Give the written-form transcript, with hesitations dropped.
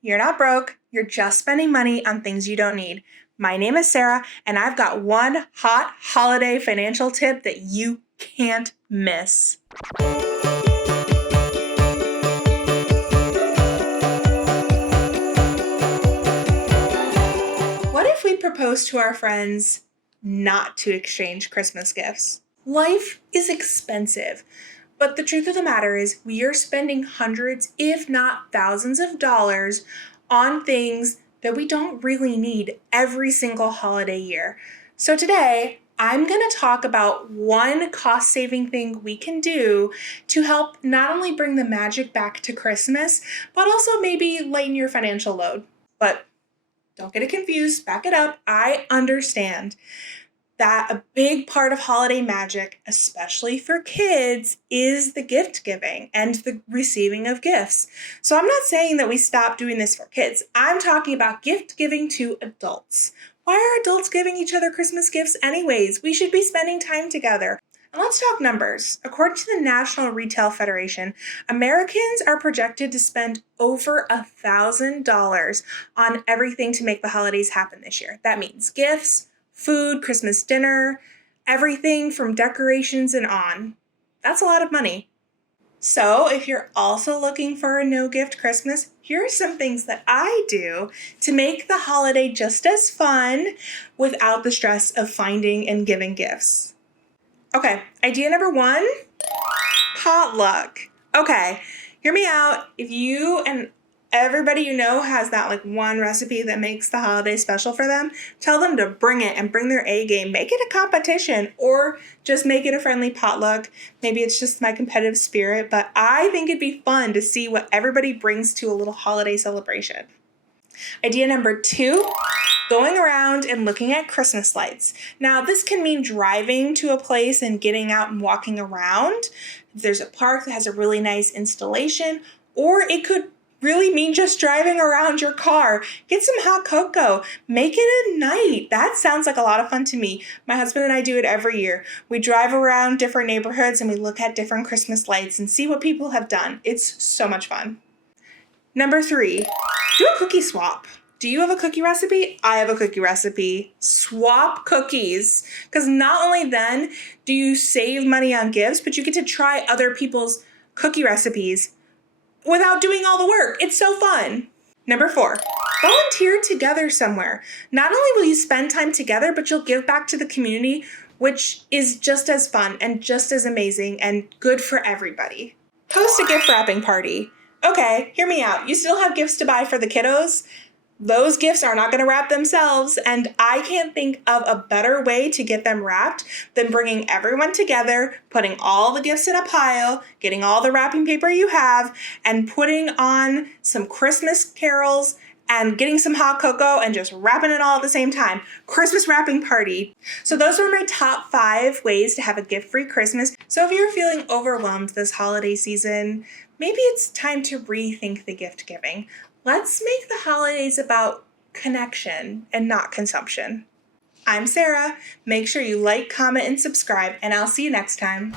You're not broke, you're just spending money on things you don't need. My name is Sarah, and I've got one hot holiday financial tip that you can't miss. What if we proposed to our friends not to exchange Christmas gifts? Life is expensive, but the truth of the matter is we are spending hundreds, if not thousands of dollars on things that we don't really need every single holiday year. So today, I'm going to talk about one cost-saving thing we can do to help not only bring the magic back to Christmas, but also maybe lighten your financial load. But don't get it confused, back it up. I understand that a big part of holiday magic, especially for kids, is the gift giving and the receiving of gifts. So I'm not saying that we stop doing this for kids. I'm talking about gift giving to adults. Why are adults giving each other Christmas gifts anyways? We should be spending time together. And let's talk numbers. According to the National Retail Federation, Americans are projected to spend over $1,000 on everything to make the holidays happen this year. That means gifts, food, Christmas dinner, everything from decorations and on. That's a lot of money. So if you're also looking for a no-gift Christmas, here are some things that I do to make the holiday just as fun without the stress of finding and giving gifts. Okay, idea number one, potluck. Okay, hear me out. If you and everybody you know has that one recipe that makes the holiday special for them, tell them to bring it and bring their A game. Make it a competition or just make it a friendly potluck. Maybe it's just my competitive spirit, but I think it'd be fun to see what everybody brings to a little holiday celebration. Idea number two, going around and looking at Christmas lights. Now, this can mean driving to a place and getting out and walking around. If there's a park that has a really nice installation, or it could really mean just driving around your car. Get some hot cocoa. Make it a night. That sounds like a lot of fun to me. My husband and I do it every year. We drive around different neighborhoods and we look at different Christmas lights and see what people have done. It's so much fun. Number three, do a cookie swap. Do you have a cookie recipe? I have a cookie recipe. Swap cookies. Because not only then do you save money on gifts, but you get to try other people's cookie recipes without doing all the work. It's so fun. Number four, volunteer together somewhere. Not only will you spend time together, but you'll give back to the community, which is just as fun and just as amazing and good for everybody. Host a gift wrapping party. Okay, hear me out. You still have gifts to buy for the kiddos. Those gifts are not going to wrap themselves, and I can't think of a better way to get them wrapped than bringing everyone together, putting all the gifts in a pile, getting all the wrapping paper you have, and putting on some Christmas carols and getting some hot cocoa and just wrapping it all at the same time. Christmas wrapping party. So those are my top 5 ways to have a gift-free Christmas. So if you're feeling overwhelmed this holiday season, maybe it's time to rethink the gift giving. Let's make the holidays about connection and not consumption. I'm Sarah. Make sure you like, comment, and subscribe, and I'll see you next time.